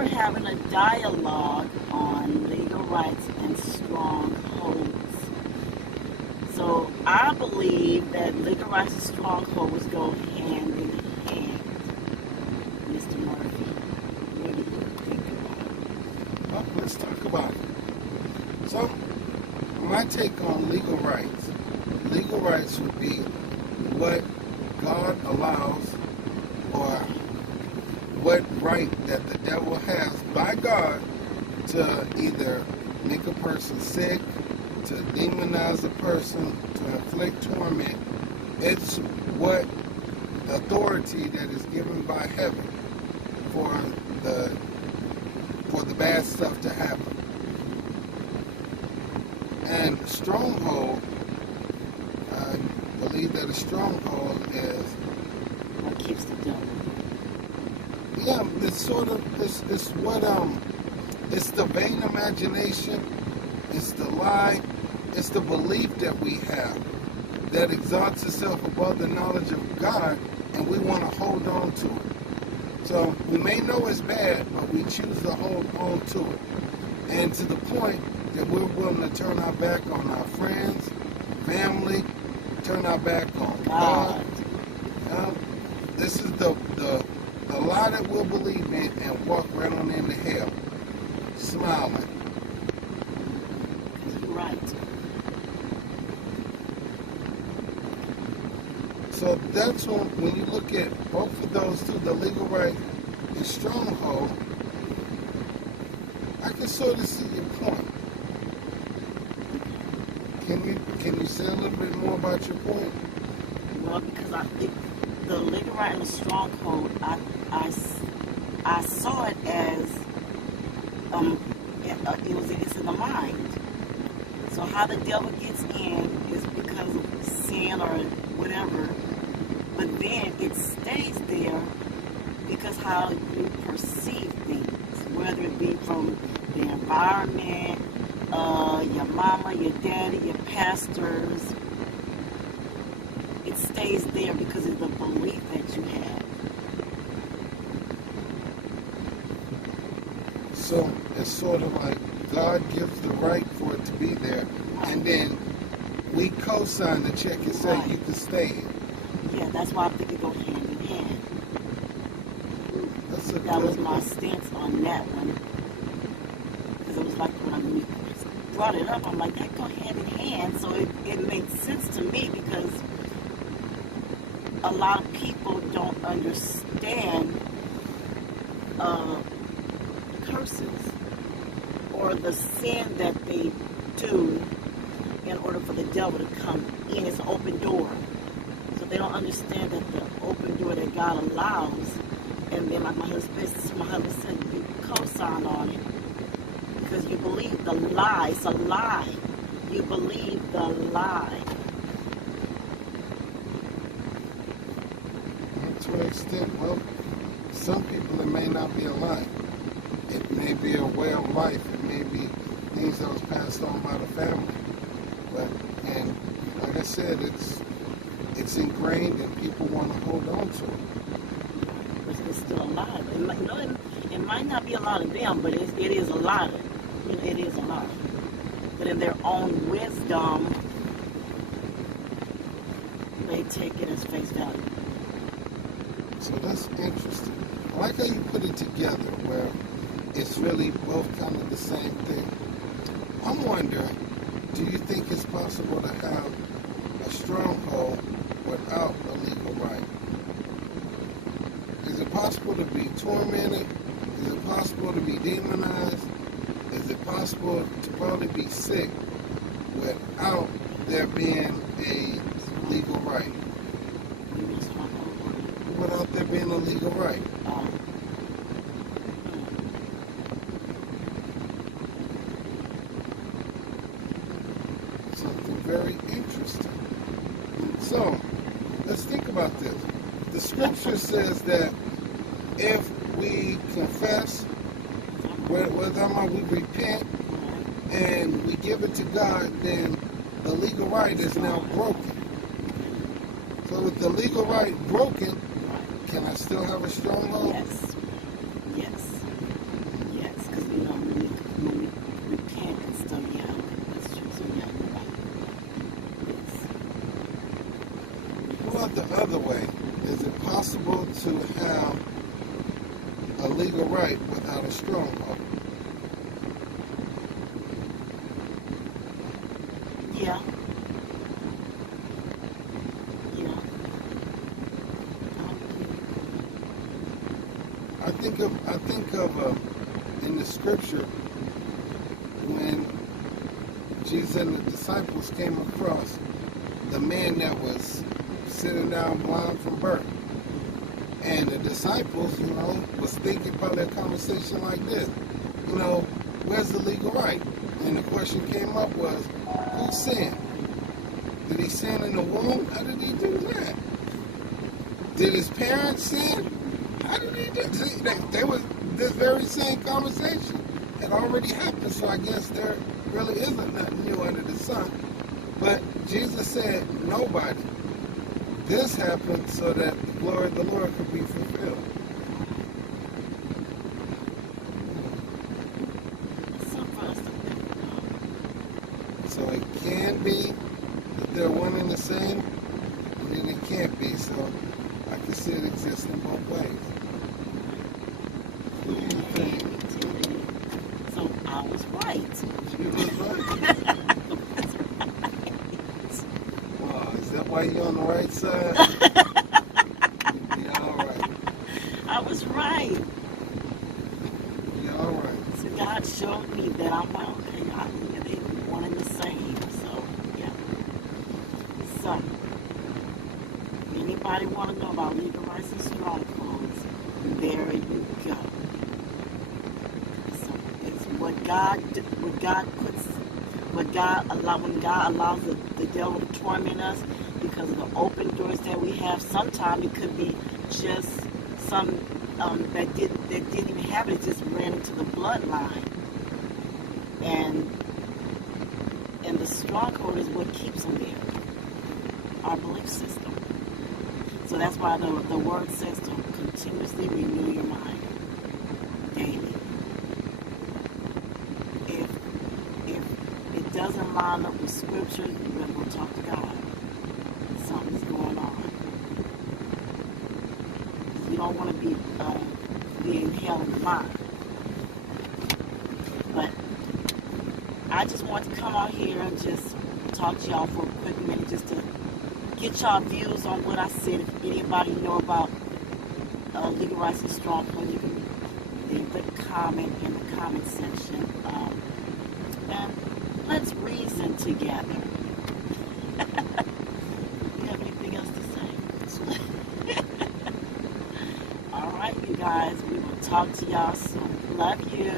were having a dialogue on legal rights and strongholds. So I believe that legal rights and strongholds go hand in hand. Mr. Murphy, what do you think about it? Well, let's talk about it. So, my take on legal rights would be what God allows, or what right that the devil has by God to either make a person sick, to demonize a person, to inflict torment. It's what authority that is given by heaven for the bad stuff to happen. And stronghold, I believe that a stronghold is What keeps the devil? Yeah, it's it's the vain imagination, it's the lie, it's the belief that we have that exalts itself above the knowledge of God, and we want to hold on to it. So we may know it's bad, but we choose to hold on to it. And to the point that we're willing to turn our back on our friends, family, turn our back on God. This is the lie that we'll believe in and walk right on into hell, smiling. Right. So that's when you look at both of those two, the legal right and stronghold, I can sort of see your point. Can you say a little bit more about your point? Well, because I think the legal right and the stronghold, I saw it as it's in the mind. So how the devil gets in is because of sin or whatever, but then it stays there because how you perceive things, whether it be from the environment, your mama, your daddy, your pastors. It stays there because of the belief that you have. So it's sort of like God gives the right for it to be there, and then we co-sign the check and say you can stay here. Yeah, that's why I think it goes hand in hand. That's That was my stance on that one. Because it was like when I brought it up, I'm like, that go hand in hand. So it makes sense to me because a lot of people don't understand curses or the sin that they do in order for the devil to come in. It's an open door. So they don't understand that the open door that God allows, and then like my husband said, you co-sign on it because you believe the lie. It's a lie. You believe the lie. To an extent, well, some people it may not be a lie. It may be a way of life. It may be things that was passed on by the family. And like I said, it's ingrained and people want to hold on to it. It's still alive. It might not be a lot of them, but it is a lot. It is a lot. But in their own wisdom, they take it as face value. So that's interesting. I like how you put it together where it's really both kind of the same thing. I'm wondering, do you think it's possible to have a stronghold without a legal right? Is it possible to be tormented? Is it possible to be demonized? Is it possible to probably be sick without there being a legal right? Without there being a legal right. Something very interesting. So, let's think about this. The scripture says that if we confess, whether we repent and we give it to God, then the legal right is now broken. So with the legal right broken, can I still have a stronghold? Yes. Yes. to have a legal right without a stronghold. Yeah. Yeah. I think of in the scripture when Jesus and the disciples came across the man that was sitting down blind from birth. And the disciples, was thinking about that conversation like this. Where's the legal right? And the question came up was, who sinned? Did he sin in the womb? How did he do that? Did his parents sin? How did he do that? They was this very same conversation had already happened, so I guess there really isn't nothing new under the sun. But Jesus said, nobody. This happened so that the glory of the Lord could be fulfilled. So it can be that they're one and the same, and then it can't be. So I can see it exists in both ways. What do you think? So I was right. You was right. That's right. Wow, is that why you're on the right side? You're all right. I was right. You're all right. So God showed me that I'm okay. They one and the same. So yeah. So anybody want to know about legalizing strongholds? There you go. So it's when God allows the devil to torment us because of the open doors that we have. Sometimes it could be just some that didn't even happen. It just ran into the bloodline, and the stronghold is what keeps them there. Our belief system. So that's why the word says to continuously renew your mind daily. If it doesn't line up with scripture, you better go talk to God. Something's going on. You don't want to be in hell in the mind. But I just want to come out here and just talk to y'all for a quick minute, just to get y'all views on what I said. If anybody know about legalizing stronghold, you can leave the comment in the comment section. And let's reason together. You have anything else to say? All right, you guys. We will talk to y'all soon. Love you.